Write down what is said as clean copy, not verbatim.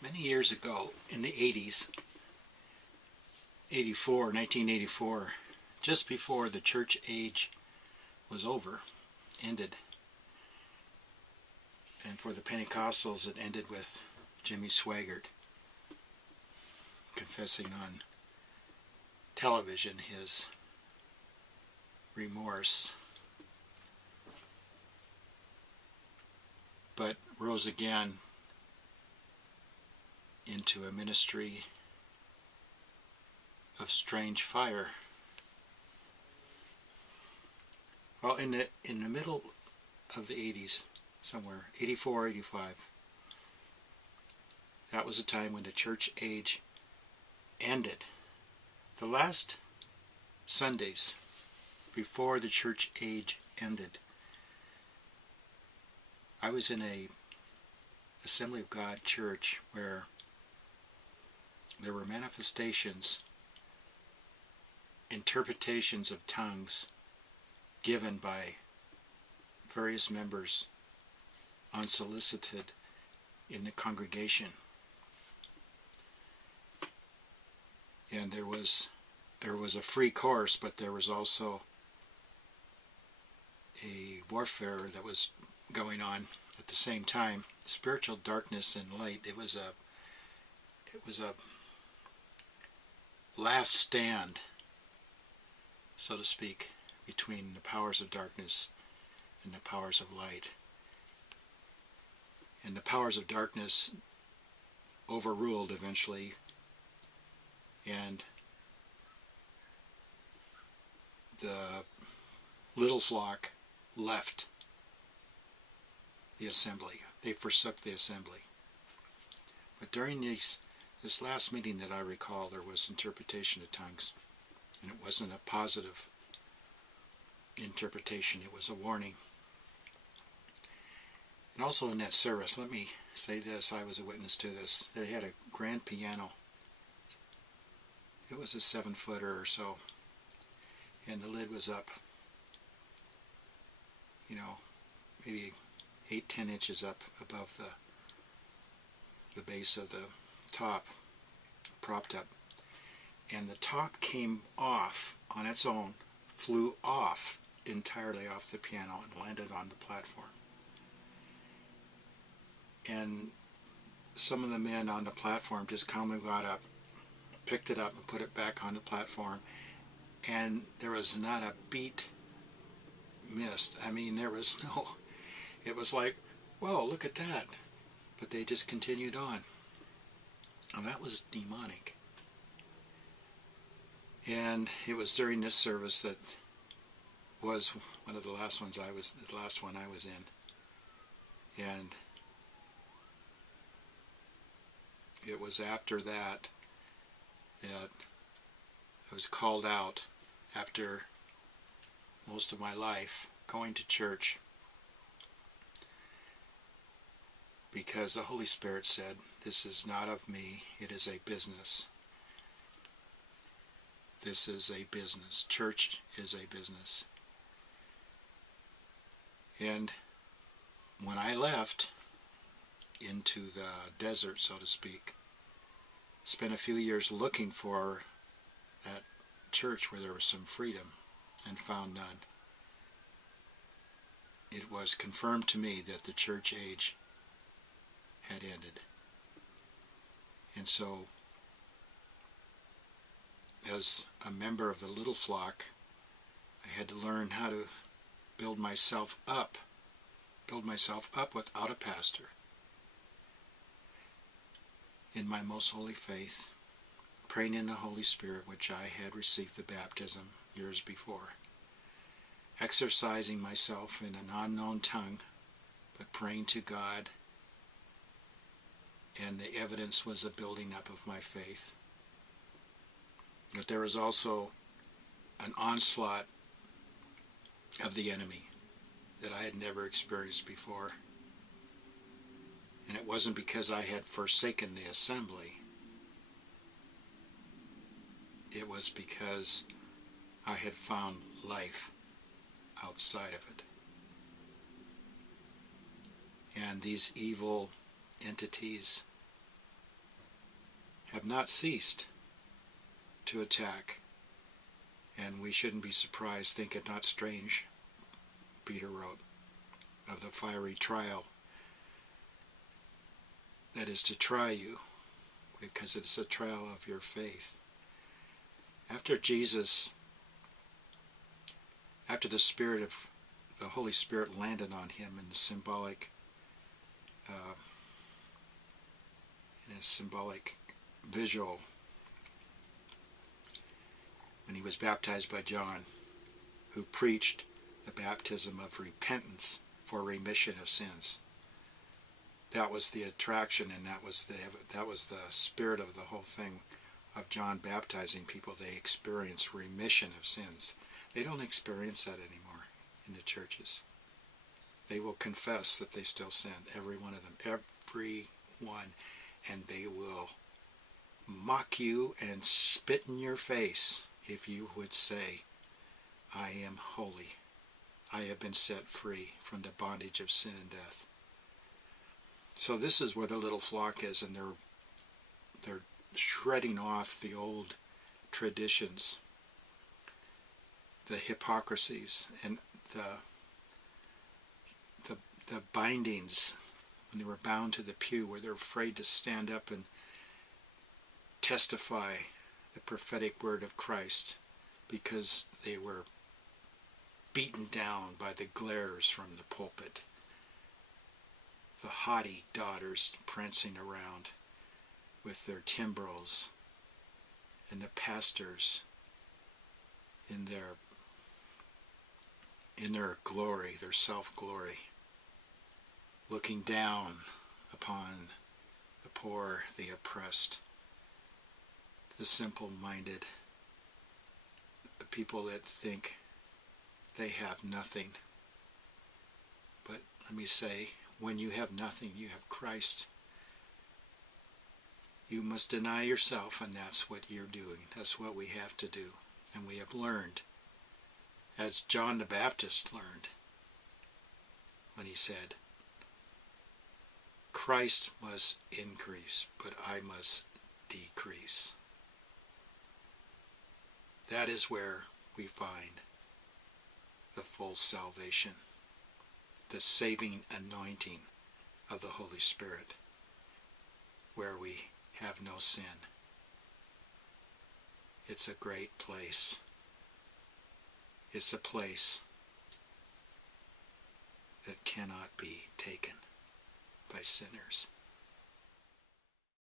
Many years ago, in the 80s, 1984, just before the church age was over, ended, and for the Pentecostals it ended with Jimmy Swaggart confessing on television his remorse, but rose again into a ministry of strange fire. Well, in the middle of the 80s, somewhere 84, 85, that was a time when the church age ended. The last Sundays before the church age ended, I was in a Assembly of God church where there were manifestations, interpretations of tongues given by various members unsolicited in the congregation. And there was a free course, but there was also a warfare that was going on at the same time. Spiritual darkness and light. It was a last stand, so to speak, between the powers of darkness and the powers of light. And the powers of darkness overruled eventually, and the little flock left the assembly. They forsook the assembly. But during this last meeting that I recall, there was interpretation of tongues, and it wasn't a positive interpretation, it was a warning. And also in that service, let me say this, I was a witness to this. They had a grand piano. It was a 7-footer or so, and the lid was up, maybe 8-10 inches up above the base of the top, propped up. And the top came off on its own, flew off entirely off the piano and landed on the platform. And some of the men on the platform just calmly got up, picked it up and put it back on the platform, and there was not a beat missed. I mean, there was no, it was like, whoa, look at that. But they just continued on. And that was demonic. And it was during this service that was one of the last ones the last one I was in. And it was after that I was called out, after most of my life going to church, because the Holy Spirit said, this is not of me, it is a business. This is a business. Church is a business. And when I left into the desert, so to speak, spent a few years looking for that church where there was some freedom, and found none. It was confirmed to me that the church age had ended. And so, as a member of the little flock, I had to learn how to build myself up without a pastor, in my most holy faith, praying in the Holy Spirit, which I had received the baptism years before, exercising myself in an unknown tongue, but praying to God, and the evidence was the building up of my faith. But there was also an onslaught of the enemy that I had never experienced before. And it wasn't because I had forsaken the assembly. It was because I had found life outside of it. And these evil entities have not ceased to attack. And we shouldn't be surprised, think it not strange, Peter wrote, of the fiery trial that is to try you, because it is a trial of your faith. After the Holy Spirit landed on him in a symbolic visual, when he was baptized by John, who preached the baptism of repentance for remission of sins. That was the attraction, and that was the spirit of the whole thing of John baptizing people. They experience remission of sins. They don't experience that anymore in the churches. They will confess that they still sin, every one of them, every one, and they will mock you and spit in your face if you would say, I am holy. I have been set free from the bondage of sin and death. So this is where the little flock is, and they're shredding off the old traditions, the hypocrisies, and the bindings when they were bound to the pew, where they're afraid to stand up and testify the prophetic word of Christ because they were beaten down by the glares from the pulpit. The haughty daughters prancing around with their timbrels, and the pastors in their glory, their self-glory, looking down upon the poor, the oppressed, the simple-minded, the people that think they have nothing. But let me say, when you have nothing, you have Christ. You must deny yourself, and that's what you're doing. That's what we have to do. And we have learned, as John the Baptist learned, when he said, Christ must increase, but I must decrease. That is where we find the full salvation, the saving anointing of the Holy Spirit, where we have no sin. It's a great place. It's a place that cannot be taken by sinners.